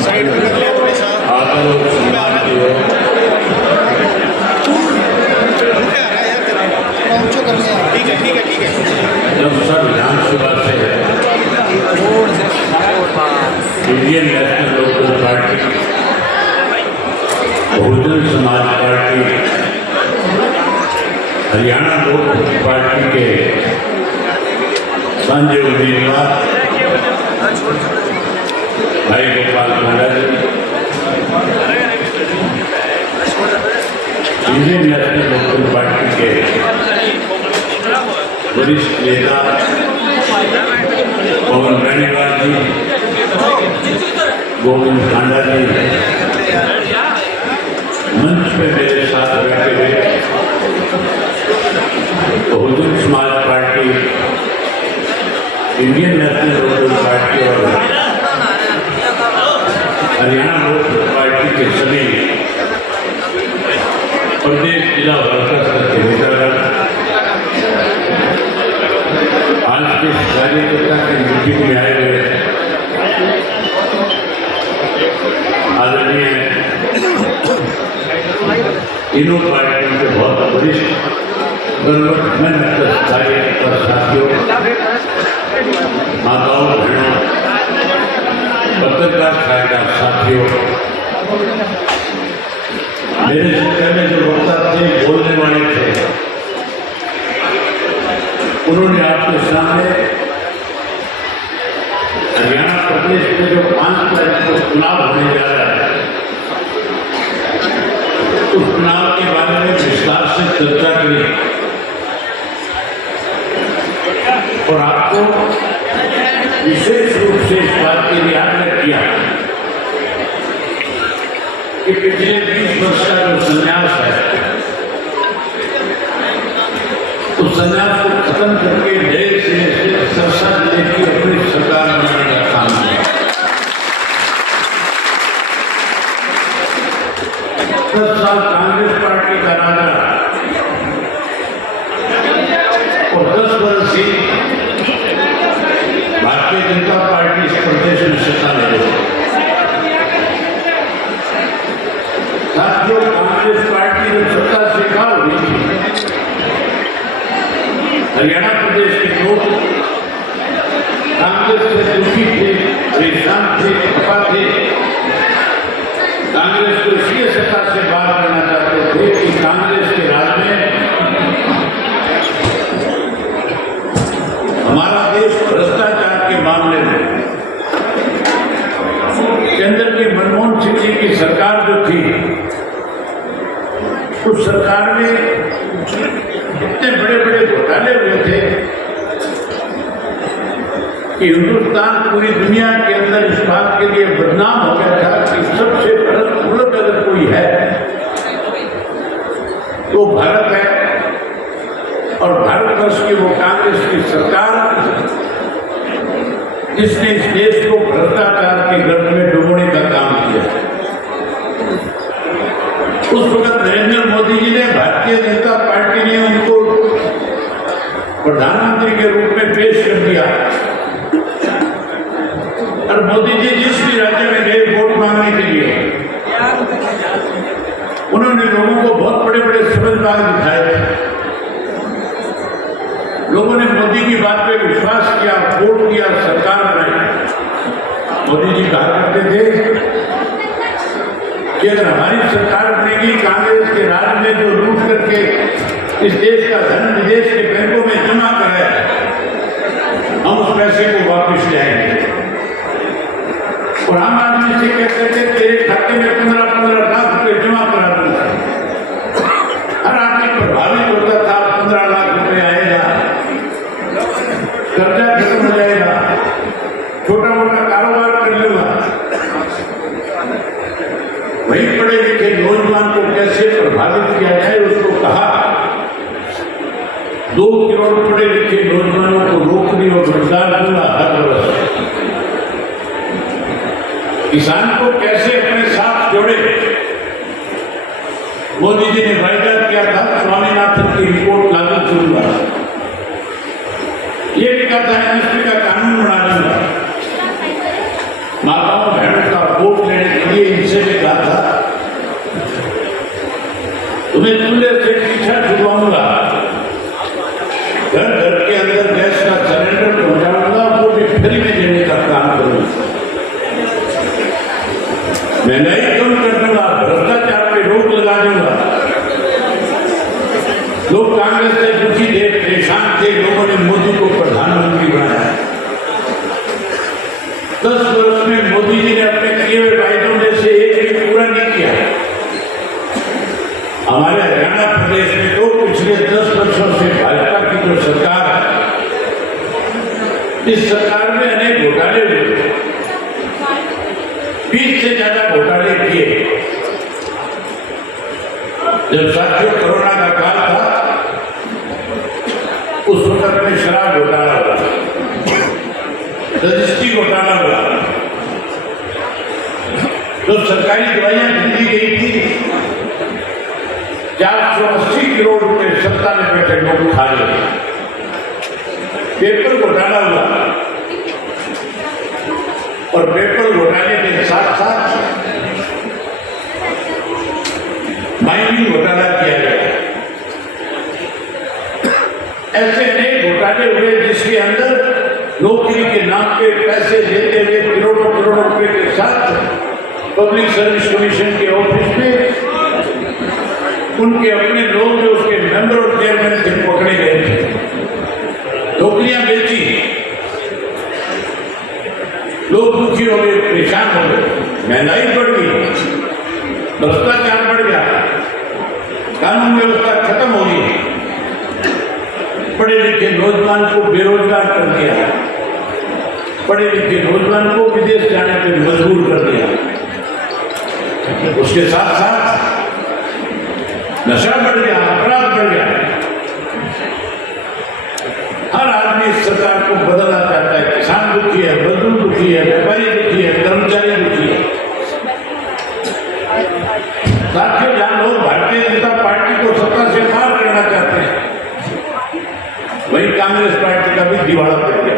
Side में कर ले थोड़ी सा ठीक है। जब सब विधानसभा से Indian national local party, Bahujan Samaj party, Haryana लोक पार्टी के संजय उम्मीदवार भाई गोपाल कांडा जी, इंडियन नेशनल लोकल पार्टी के वरिष्ठ नेता पवन बेनीवाल जी, गोविंद कांडा जी मंच पे मेरे साथ बैठे हुए Bahujan Samaj party, Indian national local party और हरियाणा लोक पार्टी के सभी प्रदेश जिला वर्कर्स के नेतागण, आज के कार्यकर्ता की मीटिंग में आए हुए आदरणीय तीनों पार्टियों के बहुत वरिष्ठ कार्यकर्ता साथियों, माताओं बहनों, पत्रकार सहायता साथियों, मेरे से पहले जो वक्ता थे, बोलने वाले थे, उन्होंने आपके सामने हरियाणा प्रदेश में जो 5 तारीख को चुनाव होने जा रहा है, उस चुनाव के बारे में विस्तार से चर्चा करी और आपको विशेष रूप से इस बात के लिए आग्रह किया कि पिछले 20 वर्ष का जो संन्यास है, उस संन्यास को खत्म करके नए सिरे से सरसा जिले की अपनी सरकार बनाने का काम किया। 10 साल कांग्रेस पार्टी का राज रहा और 10 वर्ष ही भारतीय जनता पार्टी इस प्रदेश में सत्ता ले रही। साथियों, कांग्रेस पार्टी जब सत्ता स्वीकार हुई थी, हरियाणा प्रदेश के लोग कांग्रेस से दुखी थे, परेशान थे, खफा थे। कांग्रेस को इसलिए सत्ता से बाहर करना चाहते थे कि कांग्रेस के राज में हमारा देश भ्रष्टाचार के मामले में केंद्र की मनमोहन सिंह जी की सरकार जो थी, उस सरकार में इतने बड़े बड़े घोटाले हुए थे कि हिंदुस्तान पूरी दुनिया के अंदर इस बात के लिए बदनाम हो गया था कि सबसे भ्रष्ट मुल्क अगर कोई है तो भारत है, और भारतवर्ष की वो कांग्रेस की सरकार जिसने इस देश को भ्रष्टाचार के गर्भ में डुबोने का काम किया। उस वक्त नरेंद्र मोदी जी ने, भारतीय जनता पार्टी ने उनको प्रधानमंत्री के रूप में पेश कर दिया और मोदी जी जिस भी राज्य में गए वोट मांगने के लिए, उन्होंने लोगों को बहुत बड़े बड़े समझदार दिखाए। लोगों ने मोदी की बात पे विश्वास किया, वोट किया, सरकार बनाई। मोदी जी कहा करते थे कि अगर हमारी सरकार बनेगी, कांग्रेस के राज में जो लूट करके इस देश का धन विदेश के बैंकों में जमा कराया, हम उस पैसे को वापस ले आएंगे। और आम आदमी से कहते थे तेरे खाते में 15-15 लाख रुपए जमा करा दूंगा। हर आदमी प्रभावित होता था, 15 लाख रुपए आएगा, कर्जा खत्म हो जाएगा, छोटा मोटा कारोबार कर लूंगा। वही पढ़े लिखे नौजवान को कैसे प्रभावित किया जाए, उसको कहा 2 करोड़ पढ़े लिखे नौजवानों को नौकरी और रोजगार दूंगा हर वर्ष। किसान को कैसे अपने साथ जोड़े, मोदी जी ने वायदा किया था। स्वामीनाथन की रिपोर्ट लागू करूंगा, ये भी कहा था एमएसपी का कानून बना दूंगा। माताओं बहनों तुम्हें चूल्हे से पीछा छुड़वाऊंगा, घर घर के अंदर गैस का सिलेंडर पहुंचाऊंगा, वो भी फ्री में देने का काम करूंगा। महंगाई कम कर दूंगा, भ्रष्टाचार पे रोक लगा दूंगा। लोग कांग्रेस से दुखी थे, परेशान थे, लोगों ने मोदी को प्रधानमंत्री बनाया। 10 वर्ष में मोदी जी ने अपने किए हुए वायदों में से एक भी पूरा नहीं किया। हमारे हरियाणा प्रदेश में तो पिछले 10 वर्षों से भाजपा की जो सरकार है, इस सरकार में अनेक घोटाले हुए, 20 से ज्यादा घोटाले किए। जब साथियों कोरोना का काल था, उस वक्त में शराब घोटाला हुआ, रजिस्ट्री घोटाला हुआ, जो सरकारी दवाइयां खरीदी गई थी, 480 करोड़ रुपए सत्ता में बैठे लोग खा गए। पेपर घोटाला हुआ और पेपर घोटाले के साथ साथ माइनिंग घोटाला किया गया। ऐसे अनेक घोटाले हुए जिसके अंदर नौकरी के नाम पे पैसे लेते हुए करोड़ों करोड़ों रुपए के साथ पब्लिक सर्विस कमीशन के ऑफिस में उनके अपने लोग जो उसके मेंबर और चेयरमैन थे पकड़े गए थे, नौकरियां बेची, लोग दुखी हो गए, परेशान हो गए, महंगाई बढ़ गई, भ्रष्टाचार बढ़ गया, कानून व्यवस्था खत्म हो गई, पढ़े लिखे नौजवान को बेरोजगार कर दिया, पढ़े लिखे नौजवान को विदेश जाने पर मजबूर कर दिया। उसके साथ साथ नशा बढ़ गया, अपराध बढ़ गया। हर आदमी इस सरकार को बदलना चाहता है। किसान दुखी है, मजदूर दुखी है, व्यापारी दुखी है, कर्मचारी दुखी है। साथियों, जहां लोग भारतीय जनता पार्टी को सत्ता से बाहर करना चाहते हैं, वही कांग्रेस पार्टी का भी दिवाला पड़ गया।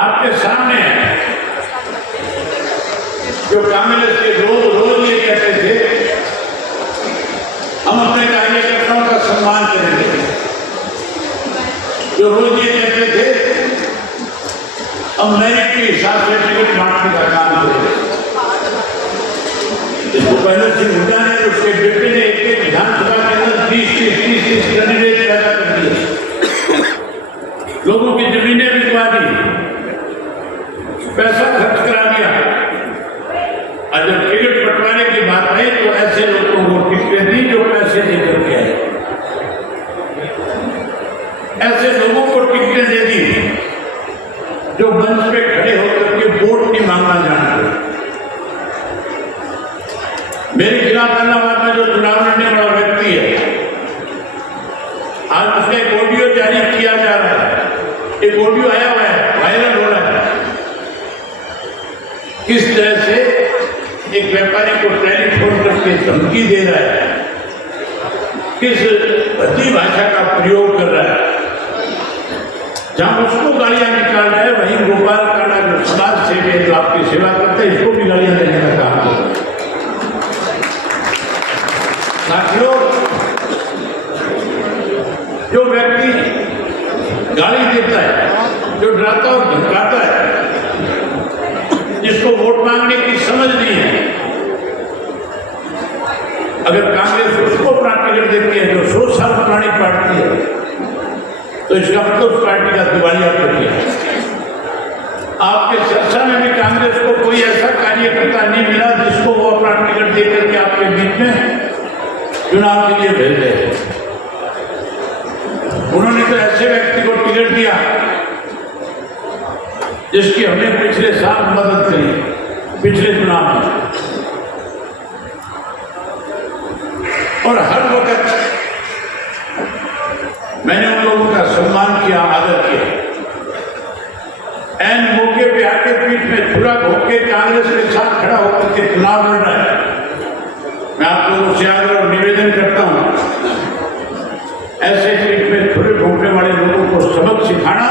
आपके सामने जो कांग्रेस के लोग रोज ये कहते थे, हम अपने कार्यकर्ताओं का सम्मान करेंगे, जो रोज ये कहते थे हम मेरिट के हिसाब से टिकट बांटने का काम करेंगे। भूपेंद्र सिंह हुड्डा ने उसके बेटे ने एक विधानसभा के अंदर 20-30 कैंडिडेट पैदा कर दिए, लोगों की जमीनें बिकवा दी, पैसा खर्च करा दिया। और जब टिकट बंटवाने की बात आई तो ऐसे लोगों को टिकटें दी जो पैसे देकर के आए, ऐसे लोगों को टिकटें दे दी जो मंच पे खड़े होकर के वोट नहीं मांगना जानते। मेरे खिलाफ इलाहाबाद में जो चुनाव लड़ने वाला व्यक्ति है, आज उसका एक ऑडियो जारी किया जा रहा है, एक ऑडियो आया हुआ है, वायरल हो रहा है। किस तरह से एक व्यापारी को टेलीफोन करके धमकी दे रहा है, किस भद्दी भाषा का प्रयोग कर रहा है। जहां उसको गालियां निकाल रहा है, वहीं गोपाल कांडा जो समाज सेवी जो आपकी सेवा करते हैं, इसको भी गालियां देने का काम कर रहा है। साथियों, जो व्यक्ति गाली देता है, जो डराता और धमकाता है, जिसको वोट मांगने की समझ नहीं है, अगर कांग्रेस उसको अपना टिकट देती है जो 100 साल पुरानी पार्टी है, तो इसका मतलब उस पार्टी का दिवालिया कर दिया। आपके चर्चा में भी कांग्रेस को कोई ऐसा कार्यकर्ता नहीं मिला जिसको वो अपना टिकट देकर के आपके बीच में चुनाव के लिए भेज दे। उन्होंने तो ऐसे व्यक्ति को टिकट दिया जिसकी हमने पिछले साल मदद करी, पिछले चुनाव में, और हर वक्त मैंने उन लोगों का सम्मान किया, आदर किया। एन मौके पे आके पीठ में छुरा घोंक के कांग्रेस के साथ खड़ा होकर के चुनाव लड़ रहा है। मैं आप लोगों से आग्रह और निवेदन करता हूं, ऐसे पीठ में छुरे घोंकने वाले लोगों को सबक सिखाना,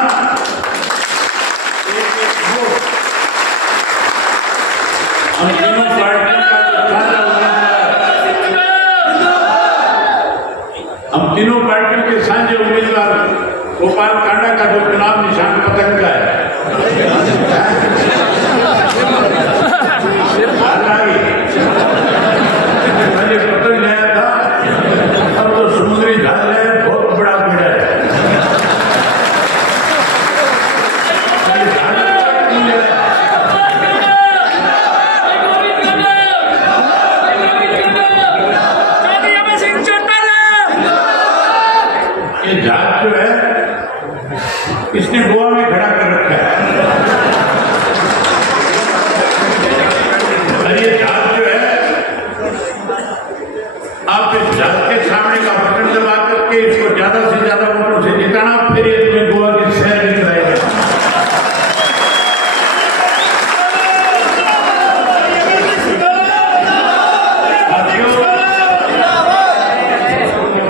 हम तीनों पार्टियों का साझा उम्मीदवार नाम निशान पतंग का है। पहले पतंग नया था, अब तो समुद्री जहाज है, बहुत बड़ा बेड़ा है। ये जहाज जो है इसने गोवा में खड़ा कर रखा है। और ये जहाज जो है आप इस जहाज के सामने का बटन दबा करके इसको ज्यादा से ज्यादा वोटों से जिताना, फिर ये तुम्हें गोवा की सैर भी कराएगा।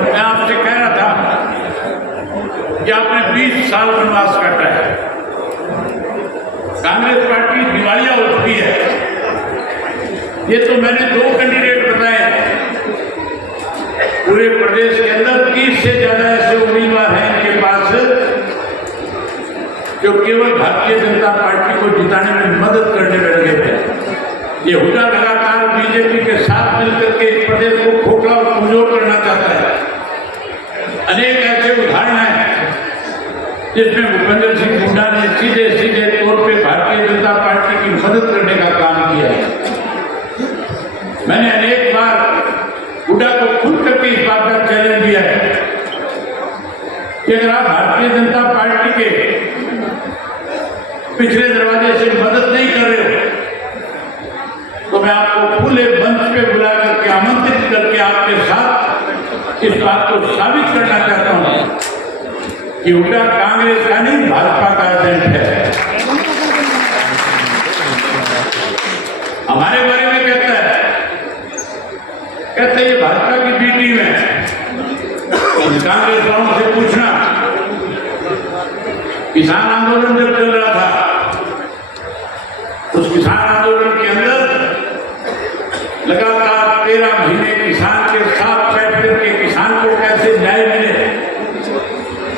मैं आपसे कह रहा था कि आपने 20 साल वनवास काटा है। कांग्रेस पार्टी दिवालिया हो चुकी है। ये तो मैंने 2 कैंडिडेट बताए, पूरे प्रदेश के अंदर 30 से ज्यादा ऐसे उम्मीदवार हैं इनके पास जो केवल भारतीय जनता पार्टी को जिताने में मदद करने में लगे थे। ये हुड्डा लगातार बीजेपी के साथ मिलकर के इस प्रदेश को खोखला और कमजोर करना चाहता है। अनेक ऐसे उदाहरण हैं जिसमें भूपेंद्र सिंह हुड्डा ने सीधे सीधे तौर पे भारतीय जनता पार्टी की मदद करने का काम किया है। मैंने अनेक बार हुड्डा को खुद करके इस बात का चैलेंज दिया है कि अगर आप भारतीय जनता पार्टी के पिछले दरवाजे से मदद नहीं कर रहे हो तो मैं आपको खुले मंच पे बुला करके आमंत्रित करके आपके साथ इस बात को साबित करना चाहता हूं कि हुड्डा कांग्रेस का नहीं भाजपा का एजेंट है। हमारे बारे में कहते ये भाजपा की बी टीम है। कांग्रेस वालों से पूछना, किसान आंदोलन जब चल रहा था उस किसान आंदोलन के अंदर लगातार 13 महीने किसान के साथ बैठ करके किसान को कैसे न्याय मिले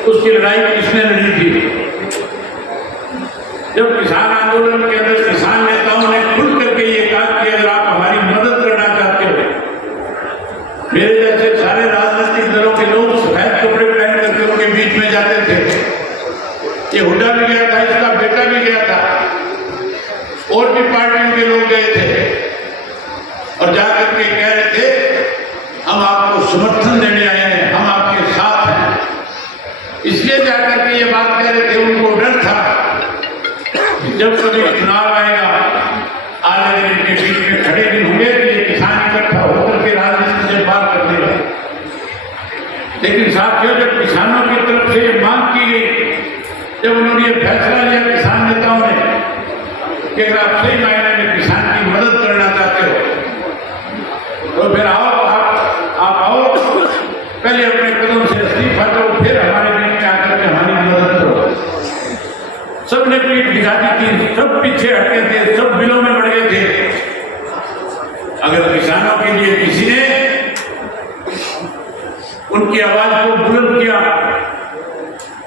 उसकी लड़ाई किसने लड़ी थी। जब किसान आंदोलन के अंदर किसान नेताओं ने खुल करके ये कहा कि अगर आप हमारी मदद करना चाहते हो, मेरे जैसे सारे राजनीतिक दलों के लोग सफेद कपड़े पहन करके उनके बीच में जाते थे। ये हुड्डा भी गया था, इसका बेटा भी गया था, और भी पार्टियों के लोग गए थे और जाकर के कह रहे थे हम आपको समर्थन देने आए हैं, हम आपके साथ हैं। इसलिए जाकर के ये बात कह रहे थे, उनको डर था जब कभी चुनाव आएगा आज इनके बीच में खड़े भी होंगे तो ये किसान इकट्ठा होकर के राजनीति से बात कर देगा। लेकिन साथियों, जब किसानों की तरफ से ये मांग की गई, जब उन्होंने ये फैसला लिया किसान नेताओं ने कि अगर आप सही मायने में किसान की मदद करना चाहते हो तो फिर आओ, आप आओ, पहले अपने कदम से इस्तीफा दो, फिर हमारे बीच में आकर के हमारी मदद करो। सबने पीठ दिखा दी थी, सब पीछे हटके थे, सब बिलों में बढ़ गए थे। अगर किसानों के लिए किसी ने उनकी आवाज को बुलंद किया,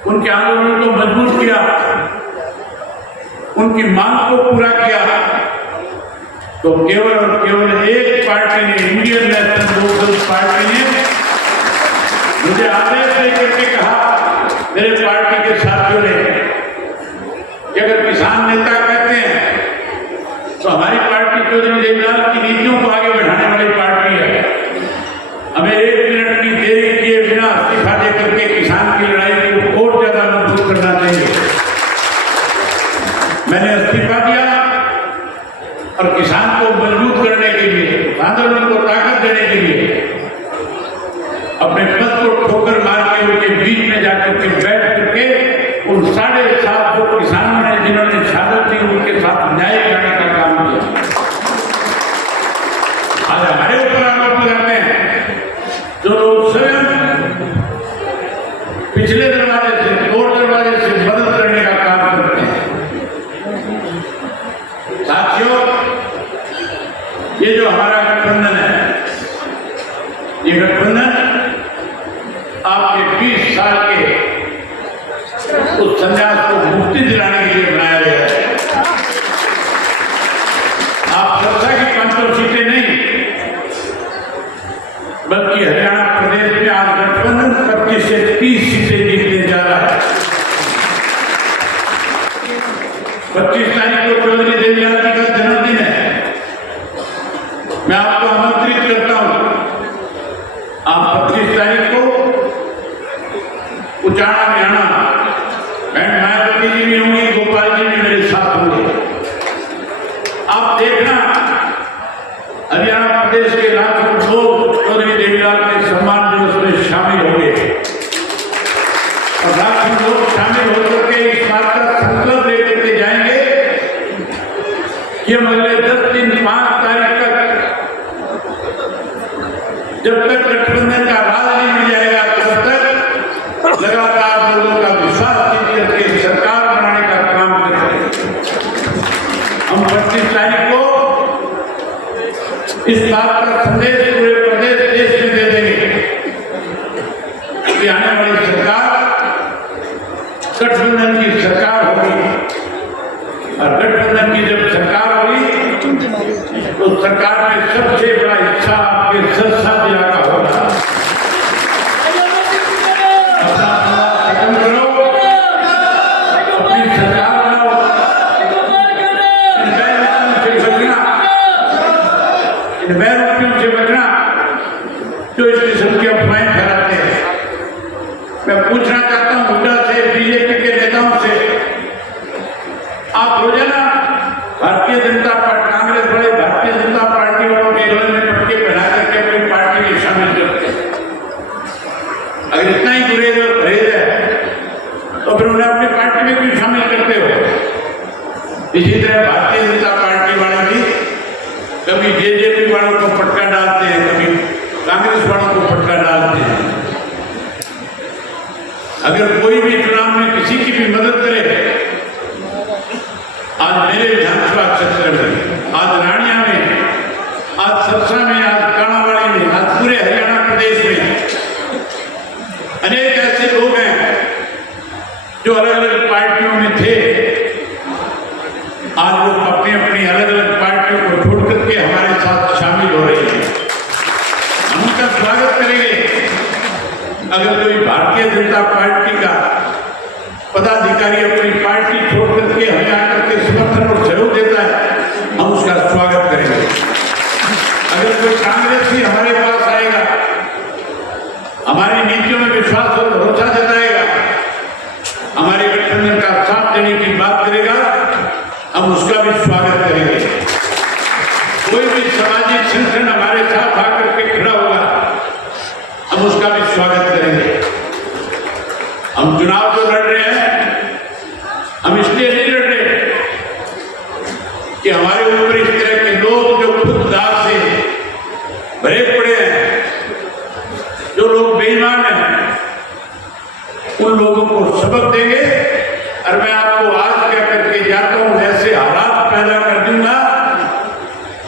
उनके आंदोलन को मजबूत किया, उनकी मांग को पूरा किया, तो केवल और केवल एक पार्टी ने, इंडियन नेशनल लोकदल पार्टी ने मुझे आदेश देकर के कहा, मेरे पार्टी के साथियों ने, कि अगर किसान नेता कहते हैं तो हमारी पार्टी चौधरी देवीलाल की नीतियों को आगे बढ़ाने वाली पार्टी है, हमें 1 मिनट की देरी किए बिना इस्तीफा देकर के किसान की लड़ाई को और ज्यादा मजबूत करना चाहिए। मैंने इस्तीफा दिया और किसान को मजबूत करने के लिए, आंदोलन को ताकत देने के लिए अपने पद को ठोकर मार के उनके बीच में जाकर के बैठ करके उन 750 किसानों ने जिन्होंने शहादत दी उनके साथ न्याय करने का काम किया। आज हमारे ऊपर आरोप लगाते हैं जो लोग स्वयं पिछले दरवाजे से, और दरवाजे से मदद करने का काम करते हैं। साथियों, ये जो हमारा गठबंधन है, ये गठबंधन आपके 20 साल के उस संन्यास को को चौधरी देवीलाल जी का जन्मदिन है। मैं आपको आमंत्रित करता हूं, आप 25 तारीख को उचाड़ा में आना। बहन मायावती जी भी होंगी, गोपाल जी भी मेरे साथ होंगे। आप देखना हरियाणा प्रदेश के लाखों लोग चौधरी देवीलाल के सम्मान दिवस में शामिल होंगे और लाखों लोग शामिल होकर के इस बात का संकल्प लेकर के जाएंगे कि हम अगले 10 दिन 5 तारीख तक, जब तक गठबंधन का राज नहीं मिल जाएगा तब तक लगातार लोगों का विश्वास जीत करके सरकार बनाने का काम करेंगे। हम 25 तारीख को इस बात का संदेश पूरे प्रदेश देश में दे देंगे कि आने वाली सरकार गठबंधन की सरकार होगी और गठबंधन की जब सरकार होगी तो सरकार में सबसे बड़ा हिस्सा आपके सरसा जिला का होगा। खत्म करो, अपनी सरकार बनाओ, इन बैरोपियों से बचना जो इस किस्म की अफवाहें फैलाते हैं। मैं पूछना चाहता हूं हुड्डा से, बीजेपी के नेताओं से, आप रोजाना भारतीय जनता पार्टी, कांग्रेस बड़े भारतीय जनता पार्टी वालों के गले में पटके पहना करके अपनी पार्टी में शामिल करते हैं। अगर इतना ही गुरेज और परहेज है तो फिर उन्हें अपनी पार्टी में क्यों शामिल करते हो? इसी तरह भारतीय जनता पार्टी वाले भी कभी जेजेपी वालों को पटका डालते हैं, कभी कांग्रेस वालों को पटका डालते हैं। अगर कोई भी चुनाव में किसी की भी मदद करे, आज मेरे विधानसभा क्षेत्र में, आज रानिया में, आज सरसा में, आज काणावाड़ी में, आज पूरे हरियाणा प्रदेश में अनेक ऐसे लोग हैं जो अलग अलग पार्टियों में थे। आज वो अपनी अपनी अलग अलग पार्टियों को छोड़ करके हमारे साथ शामिल हो रहे हैं। हम उनका स्वागत करेंगे। अगर कोई भारतीय जनता पार्टी का पदाधिकारी अपनी पार्टी छोड़ करके हमें आकर के समर्थन और सहयोग देता है, हम उसका स्वागत करेंगे। अगर कोई कांग्रेसी हमारे पास आएगा, हमारी नीतियों में विश्वास और भरोसा जताएगा, हमारे गठबंधन का साथ देने की बात करेगा, हम उसका भी स्वागत करेंगे। कोई भी सामाजिक संगठन हमारे साथ आकर के खड़ा होगा, हम उसका भी स्वागत करेंगे। हम चुनाव जो लड़ रहे हैं, हम इसलिए नहीं लड़ रहे कि हमारे ऊपर इस तरह के लोग जो खुद दाग से भरे पड़े हैं, जो लोग बेईमान हैं, उन लोगों को सबक देंगे। और मैं आपको आज क्या करके जाता हूं, ऐसे हालात पैदा कर दूंगा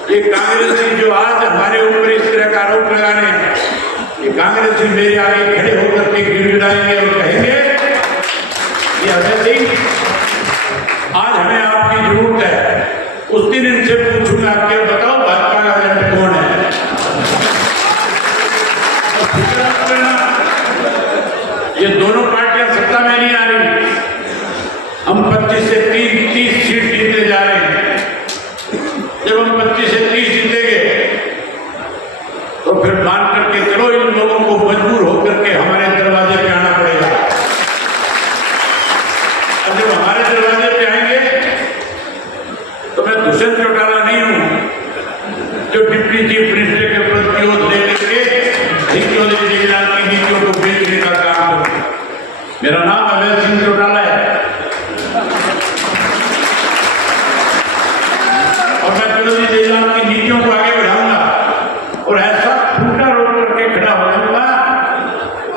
कि कांग्रेसी जो आज हमारे ऊपर इस तरह का आरोप लगाने, कि कांग्रेसी मेरे आगे खड़े होकर के गिड़गिड़ाएंगे और कहेंगे कि अवैध आज हमें आपकी जरूरत है। उस दिन इनसे पूछूंगा कि बताओ भाजपा का एजेंट कौन है? ये दोनों पार्टियां सत्ता में नहीं आ रही। हम 25 से 30 सीट जीतने जा रहे हैं। जब हम 25 से 30 जीतेंगे तो फिर मान करके चलो इन लोगों को मजबूर होकर के हमारे दरवाजे पे आना पड़ेगा। और जब हमारे दरवाजे पे आएंगे तो मैं दुष्यंत चौटाला नहीं हूं जो डिप्टी चीफ मिनिस्टर के प्रतिरोध देकर के चौधरी देवीलाल की नीतियों को बेचने का काम करूं। मेरा नाम अभय सिंह चौटाला है और मैं चौधरी देवीलाल की नीतियों को आगे बढ़ाऊंगा और ऐसा फूटा रोक करके खड़ा हो जाऊंगा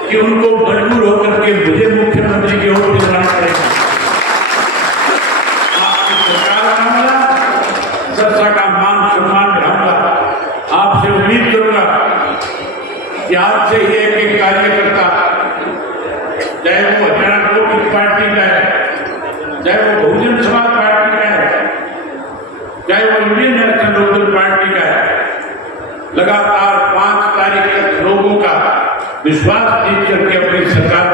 कि उनको मजबूर होकर के मुझे मुख्यमंत्री की ओर दिलाना पड़ेगा। आपकी सरकार बनाऊंगा, सरसा का मान सम्मान बढ़ाऊंगा। आपसे उम्मीद करूंगा कि आज से ही एक एक कार्यकर्ता, चाहे वो हरियाणा लोक पार्टी का है, चाहे वो बहुजन समाज पार्टी का है, चाहे वो इंडियन नेशनल लोकल पार्टी का है, लगातार 5 तारीख तक लोगों का विश्वास जीत करके अपनी सरकार